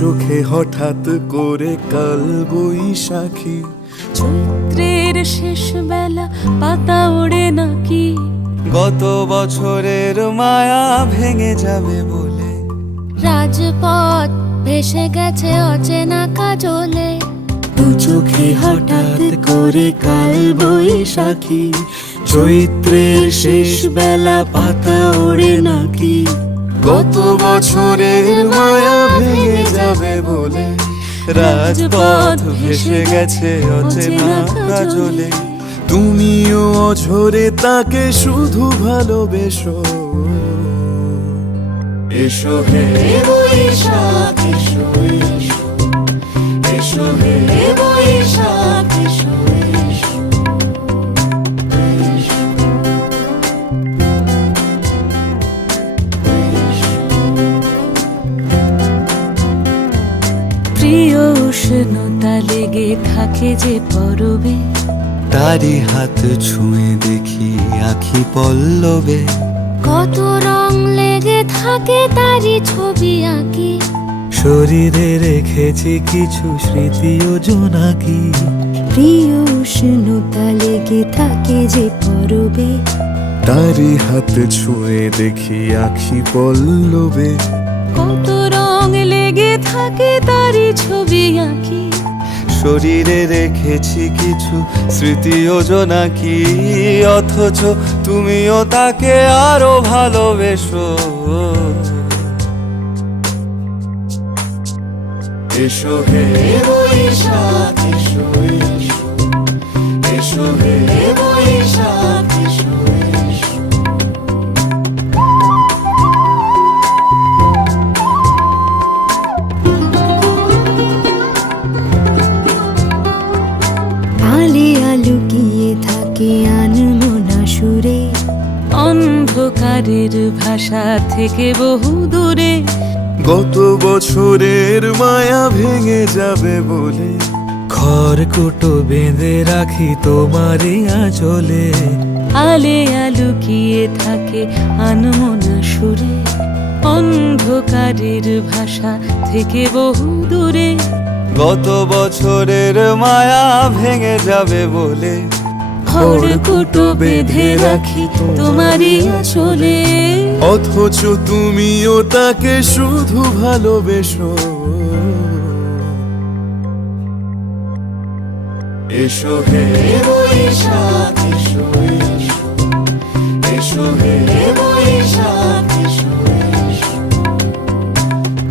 চোখে হঠাৎ করে কাল বৈশাখী। চৈত্রের শেষ বেলা পাতা ওড়ে নাকি, গত বছরের মায়া ভেঙে যাবে বলে। রাজপথ ভেসে গেছে অচেনা কাজলে। দু চোখে হঠাৎ করে কাল বৈশাখী। চৈত্রের শেষ বেলা পাতা ওড়ে নাকি, গত বছরের মায়া ভেঙে যাবে বলে। রাজপথ ভেসে গেছে অচেনা কাজলে। তুমিও অঝরে তাকে শুধু ভালোবেসো। এসো হে বৈশাখ এসো এসো, এসো হে বৈশাখ এসো এসো, এসো। প্রিয় উষ্ণতা লেগে থাকে যে পরবে, তারি হাত ছুঁয়ে দেখি আখি পল্লবে। কত রং লেগে থাকে তারই ছবি আঁকি। শরীরে রেখেছি কিছু স্মৃতি ও জোনাকি। প্রিয় উষ্ণতা লেগে থাকে যে পরবে, তারি হাত ছুঁয়ে দেখি আখি পল্লবে। কত রং লেগে থাকে তারই ছবি আঁকি। শরীরে রেখেছি কিছু স্মৃতি ও জোনাকি। অথচ তুমিও তাকে আরো ভালোবেসো। এসো হে বৈশাখ এসো এসো, এসো হে বৈশাখ এসো এসো। আলে আলুকিয়ে থাকে আনমনা সুরে, অন্ধকারের ভাষা থেকে বহু দূরে। গত বছরের মায়া ভেঙে যাবে বলে। খড়কুটো বেঁধে রাখি তোমারই আঁচলে। আলে আলুকিয়ে থাকে আনমনা সুরে, অন্ধকারের ভাষা থেকে বহু দূরে। গত বছরের মায়া ভেঙে যাবে বলে। খড়কুটো বেঁধে রাখি তোমারই আঁচলে। অথচ তুমিও তাকে শুধু ভালোবেসো। এসো হে বৈশাখ এসো এসো, এসো হে বৈশাখ এসো এসো।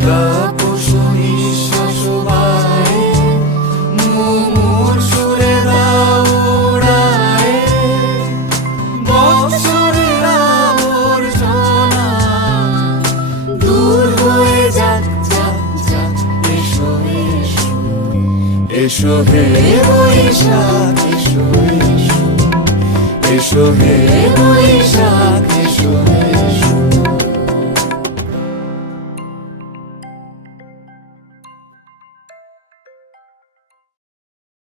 তাপস নিঃশ্বাস বায়ে, মুমুর সুরে দাও উড়ায়ে। বৎসরের আবর্জনা দূর হয়ে যাক যাক যাক। এসো এসো, এসো হে বৈশাখ এসো এসো, এসো হে বৈশাখ এসো।